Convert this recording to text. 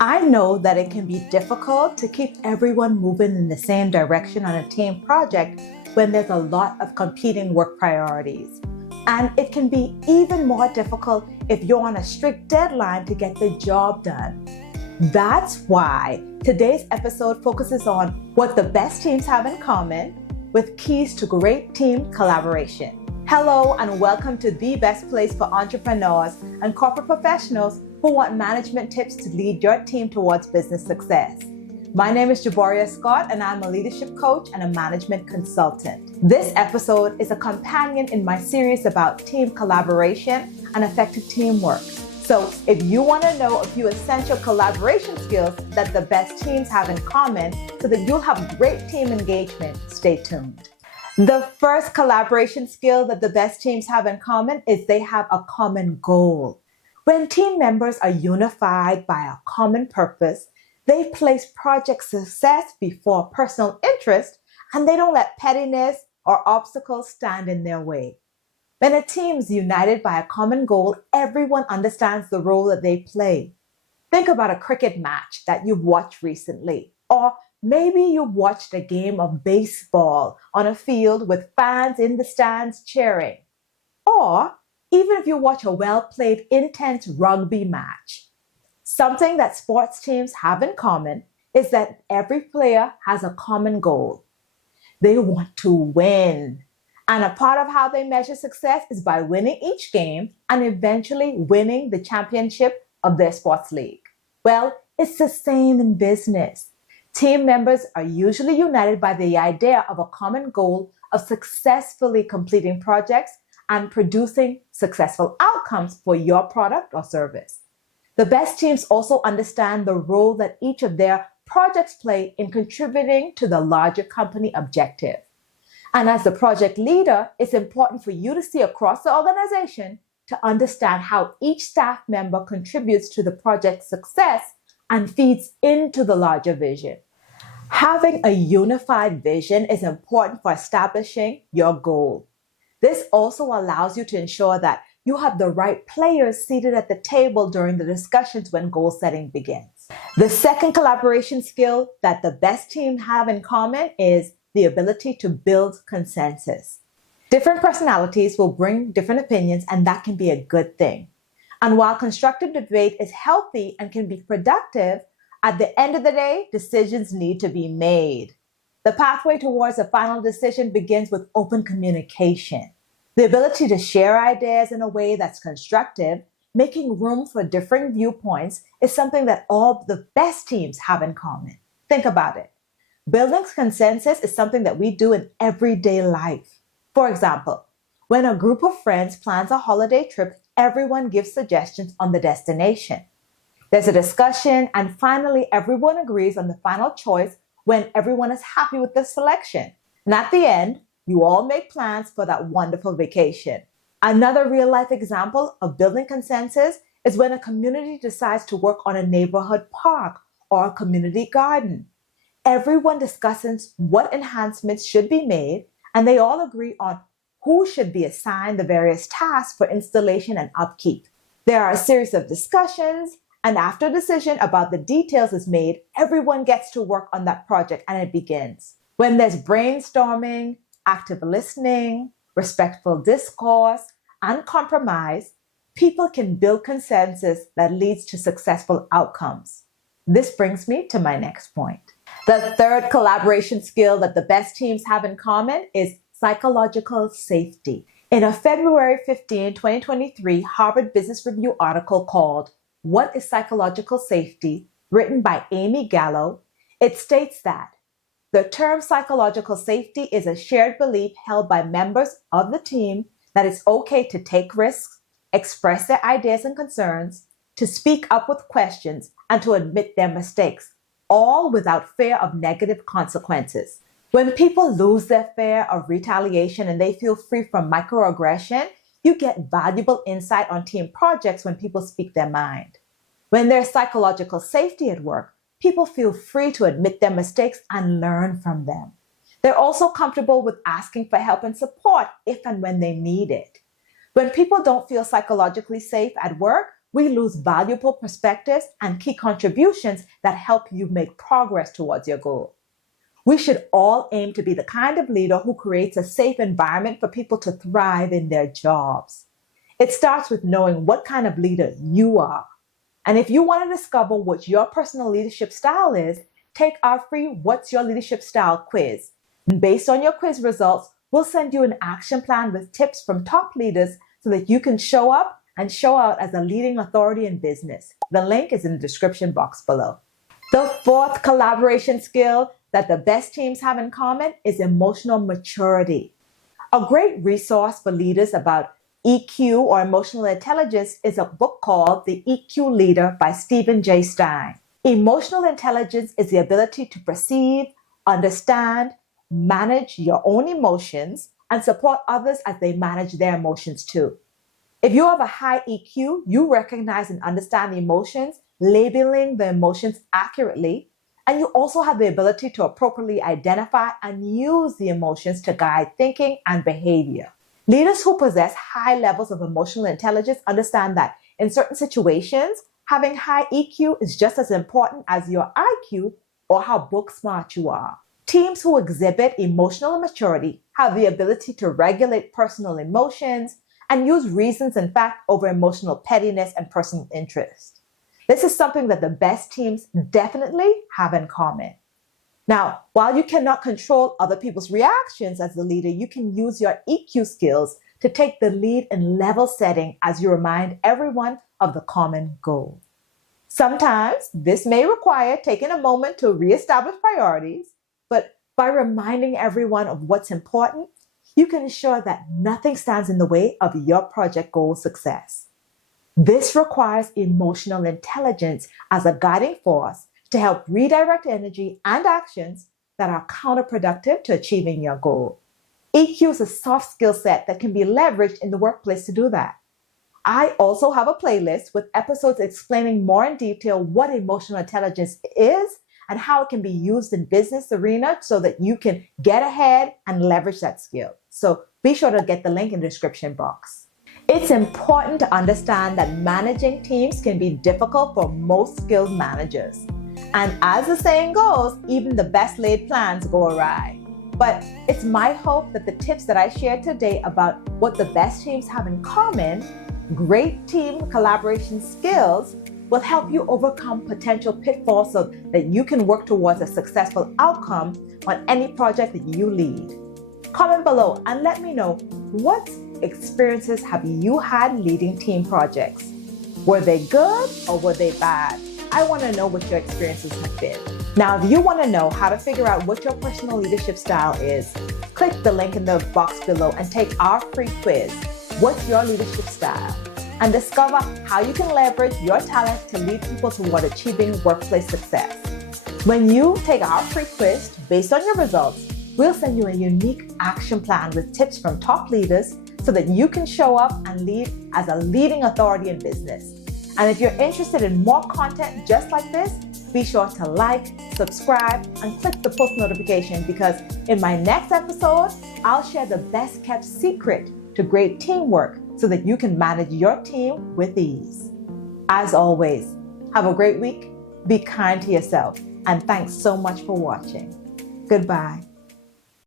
I know that it can be difficult to keep everyone moving in the same direction on a team project when there's a lot of competing work priorities. And it can be even more difficult if you're on a strict deadline to get the job done. That's why today's episode focuses on what the best teams have in common with keys to great team collaboration. Hello and welcome to the best place for entrepreneurs and corporate professionals who want management tips to lead your team towards business success. My name is Jaboria Scott and I'm a leadership coach and a management consultant. This episode is a companion in my series about team collaboration and effective teamwork. So if you want to know a few essential collaboration skills that the best teams have in common so that you'll have great team engagement, stay tuned. The first collaboration skill that the best teams have in common is they have a common goal. When team members are unified by a common purpose, they place project success before personal interest and they don't let pettiness or obstacles stand in their way. When a team is united by a common goal, everyone understands the role that they play. Think about a cricket match that you've watched recently, or maybe you watched a game of baseball on a field with fans in the stands cheering. Or even if you watch a well-played, intense rugby match. Something that sports teams have in common is that every player has a common goal. They want to win. And a part of how they measure success is by winning each game and eventually winning the championship of their sports league. Well, it's the same in business. Team members are usually united by the idea of a common goal of successfully completing projects and producing successful outcomes for your product or service. The best teams also understand the role that each of their projects play in contributing to the larger company objective. And as the project leader, it's important for you to see across the organization to understand how each staff member contributes to the project's success and feeds into the larger vision. Having a unified vision is important for establishing your goal. This also allows you to ensure that you have the right players seated at the table during the discussions when goal setting begins. The second collaboration skill that the best team have in common is the ability to build consensus. Different personalities will bring different opinions, and that can be a good thing. And while constructive debate is healthy and can be productive, at the end of the day, decisions need to be made. The pathway towards a final decision begins with open communication. The ability to share ideas in a way that's constructive, making room for differing viewpoints, is something that all the best teams have in common. Think about it. Building consensus is something that we do in everyday life. For example, when a group of friends plans a holiday trip, everyone gives suggestions on the destination. There's a discussion, and finally everyone agrees on the final choice when everyone is happy with the selection. And at the end, you all make plans for that wonderful vacation. Another real-life example of building consensus is when a community decides to work on a neighborhood park or a community garden. Everyone discusses what enhancements should be made, and they all agree on who should be assigned the various tasks for installation and upkeep. There are a series of discussions, and after a decision about the details is made, everyone gets to work on that project and it begins. When there's brainstorming, active listening, respectful discourse, and compromise, people can build consensus that leads to successful outcomes. This brings me to my next point. The third collaboration skill that the best teams have in common is psychological safety. In a February 15, 2023 Harvard Business Review article called "What is Psychological Safety?" written by Amy Gallo, it states that the term psychological safety is a shared belief held by members of the team that it's okay to take risks, express their ideas and concerns, to speak up with questions, and to admit their mistakes, all without fear of negative consequences. When people lose their fear of retaliation and they feel free from microaggression, you get valuable insight on team projects when people speak their mind. When there's psychological safety at work, people feel free to admit their mistakes and learn from them. They're also comfortable with asking for help and support if and when they need it. When people don't feel psychologically safe at work, we lose valuable perspectives and key contributions that help you make progress towards your goal. We should all aim to be the kind of leader who creates a safe environment for people to thrive in their jobs. It starts with knowing what kind of leader you are. And if you want to discover what your personal leadership style is, take our free What's Your Leadership Style quiz. And based on your quiz results, we'll send you an action plan with tips from top leaders so that you can show up and show out as a leading authority in business. The link is in the description box below. The fourth collaboration skill that the best teams have in common is emotional maturity. A great resource for leaders about EQ or emotional intelligence is a book called The EQ Leader by Stephen J. Stein. Emotional intelligence is the ability to perceive, understand, manage your own emotions, and support others as they manage their emotions too. If you have a high EQ, you recognize and understand emotions, labeling the emotions accurately, and you also have the ability to appropriately identify and use the emotions to guide thinking and behavior. Leaders who possess high levels of emotional intelligence understand that in certain situations, having high EQ is just as important as your IQ or how book smart you are. Teams who exhibit emotional maturity have the ability to regulate personal emotions and use reasons and facts over emotional pettiness and personal interest. This is something that the best teams definitely have in common. Now, while you cannot control other people's reactions as the leader, you can use your EQ skills to take the lead in level setting as you remind everyone of the common goal. Sometimes this may require taking a moment to reestablish priorities, but by reminding everyone of what's important, you can ensure that nothing stands in the way of your project goal success. This requires emotional intelligence as a guiding force to help redirect energy and actions that are counterproductive to achieving your goal. EQ is a soft skill set that can be leveraged in the workplace to do that. I also have a playlist with episodes explaining more in detail what emotional intelligence is and how it can be used in business arena so that you can get ahead and leverage that skill. So be sure to get the link in the description box. It's important to understand that managing teams can be difficult for most skilled managers. And as the saying goes, even the best laid plans go awry. But it's my hope that the tips that I shared today about what the best teams have in common, great team collaboration skills, will help you overcome potential pitfalls so that you can work towards a successful outcome on any project that you lead. Comment below and let me know what experiences have you had leading team projects. Were they good or were they bad? I want to know what your experiences have been. Now, if you want to know how to figure out what your personal leadership style is, click the link in the box below and take our free quiz, What's Your Leadership Style? And discover how you can leverage your talents to lead people toward achieving workplace success. When you take our free quiz, based on your results, we'll send you a unique action plan with tips from top leaders so that you can show up and lead as a leading authority in business. And if you're interested in more content just like this, be sure to like, subscribe, and click the post notification because in my next episode, I'll share the best kept secret to great teamwork so that you can manage your team with ease. As always, have a great week, be kind to yourself, and thanks so much for watching. Goodbye.